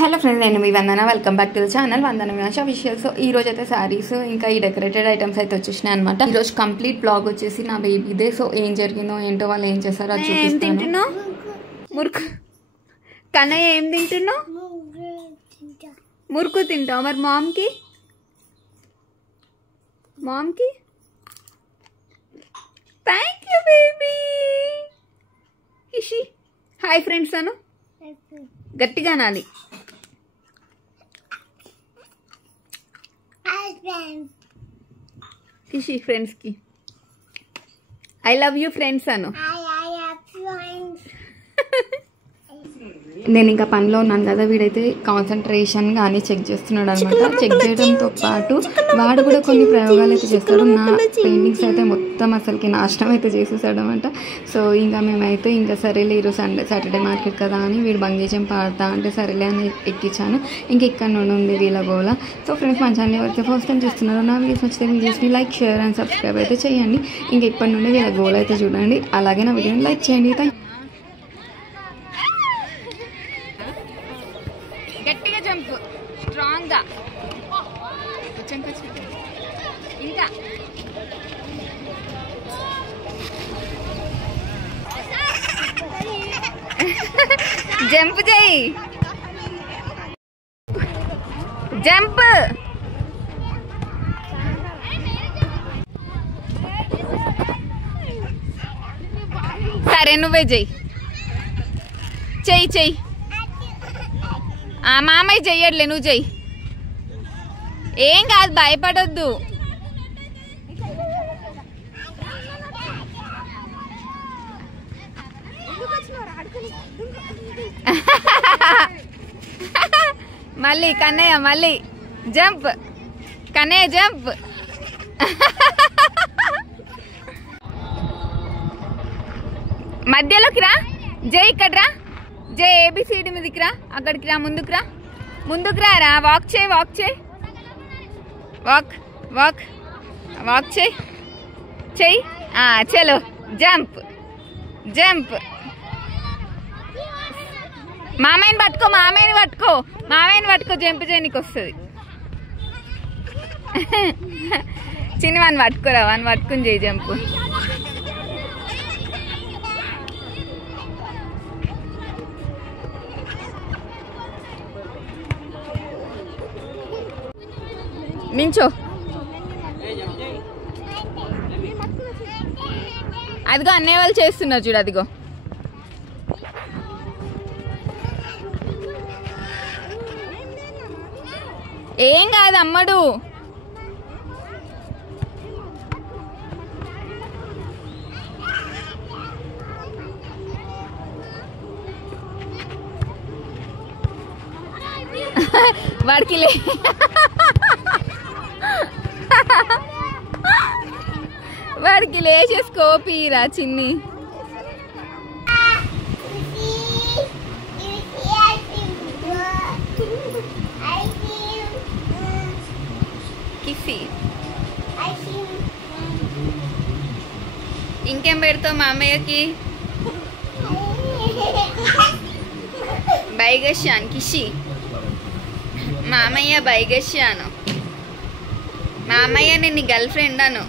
Hello friends, నేను మీ Vandana. Welcome back to the channel Vandana Vinasha official. So ఈ రోజు అయితే శారీస్ ఇంకా ఈ డెకరేటెడ్ ఐటమ్స్ అయితే వచ్చేసినాయి అనమాట. ఈ రోజు కంప్లీట్ బ్లాగ్ వచ్చేసి నా బేబీదే. సో ఏం జరిగిందో ఏంటో వాళ్ళు ఏం చేస్తారో అది చూపిస్తాను. మురుకు కన్నయ్య ఏం తింటున్నావు? మురుకు తింటావు. మరి మామ్కి thank you baby. Ishi hi friends అను, గట్టిగా నాలి. కిషి ఫ్రెండ్స్ కి ఐ లవ్ యూ ఫ్రెండ్స్ అను. నేను ఇంకా పనిలో ఉన్నాను కదా, వీడైతే కాన్సన్ట్రేషన్ కానీ చెక్ చేస్తున్నాడు అనమాట. చెక్ చేయడంతో పాటు వాడు కూడా కొన్ని ప్రయోగాలు అయితే చేస్తాడు. నా పెయింటింగ్స్ అయితే మొత్తం అసలుకి నాశనం అయితే చేసేసాడు అనమాట. సో ఇంకా మేమైతే ఇంకా సరేలే ఈరోజు సాటర్డే మార్కెట్ కదా అని వీడు బంగీ జంప్ ఆడతా అంటే సరేలే అని ఎక్కించాను. ఇంక ఇక్కడ నుండి ఉంది వీళ్ళ గోల. సో ఫ్రెండ్స్, మా ఛానల్ ఎవరైతే ఫస్ట్ టైం చూస్తున్నారో నా వీడియోస్ నచ్చితే వీడియోస్ని లైక్, షేర్ అండ్ సబ్స్క్రైబ్ అయితే చేయండి. ఇంక ఇప్పటి నుండి వీళ్ళ గోల్ అయితే చూడండి. అలాగే నా వీడియోని లైక్ చేయండి. గట్టిగా జంప్, స్ట్రాంగ్ గా. ఇంకా జంప్ చేయి, జంప్. సరే నువ్వే చెయ్యి, చెయ్యి. మామయ్య చెయ్యట్లే, నువ్వు చెయ్యి. ఏం కాదు, భయపడొద్దు. మళ్ళీ కన్నయ్య, మళ్ళీ జంప్. కన్నయ్య జంప్. మధ్యలోకి రా, జై. ఇక్కడ రా, జై. ఏబిసిడి మీదకి రా, అక్కడికి రా, ముందుకు రా. వాక్ చేయి, వాక్ చేయి. చలో, జంప్. మామయ్యని పట్టుకో, జంప్ చేయనికి వస్తుంది. చిన్న వాడిని పట్టుకోరా, వాడిని పట్టుకుని చేయి జంప్. నించో. అదిగో అన్నయ్య వాళ్ళు చేస్తున్నారు చూడు, అదిగో. ఏం కాదు అమ్మడు. వాడికి లేచే స్కోప్ ఇరా చిన్ని. కిసి ఇంకేం పెడతావు మామయ్యకి? బైగష్యాన్ కిషి. మామయ్య బైగష్యాను. మామయ్య నేను నీ గర్ల్ ఫ్రెండ్ అను.